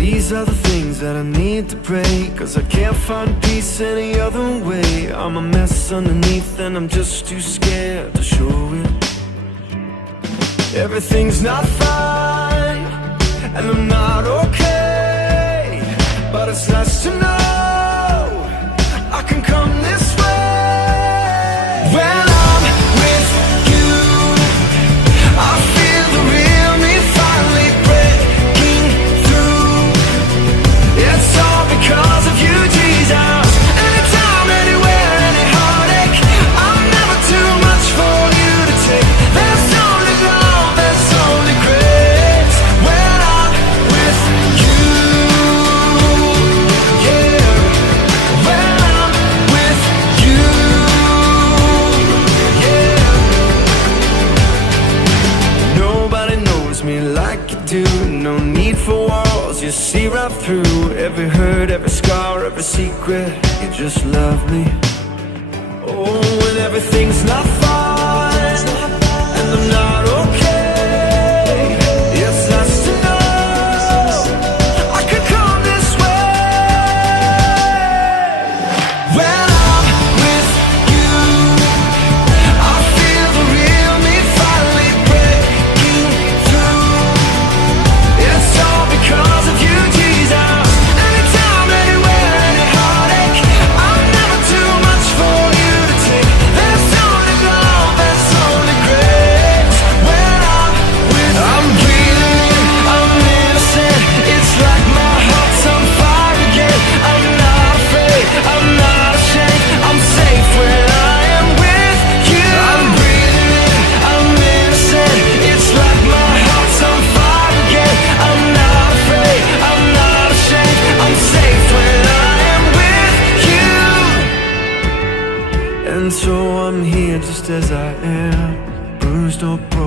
These are the things that I need to pray, 'cause I can't find peace any other way. I'm a mess underneath and I'm just too scared to show it. Everything's not fine and I'm not okay, but it's nice to know I can come this way. When I'm with you, I feel the real me finally breaking through. It's all because of you, Jesus. Anytime, anywhere, any heartache, I'm never too much for you to take. There's only love, there's only grace when I'm with you. Yeah, when I'm with you. Yeah, nobody knows me like you do. No need for walls, you see right through every hurt, every scar, every secret. You just love me. Oh, when everything's not fine and I'm not okay, it's nice to know I could come this way. When I'm with you, I feel the real me finally breaking through. It's all because of you, Jesus. Anytime, anywhere, any heartache, I'm never too much for you to take. There's only love, there's only grace when I'm with you. I'm breathing, I'm innocent. It's like my heart's on fire again. I'm not afraid, I'm not ashamed. I'm safe when I am with you. I'm breathing, I'm innocent. It's like my heart's on fire again. I'm not afraid, I'm not ashamed. I'm safe when I am with you. And so I'm here just as I am, bruised or broken.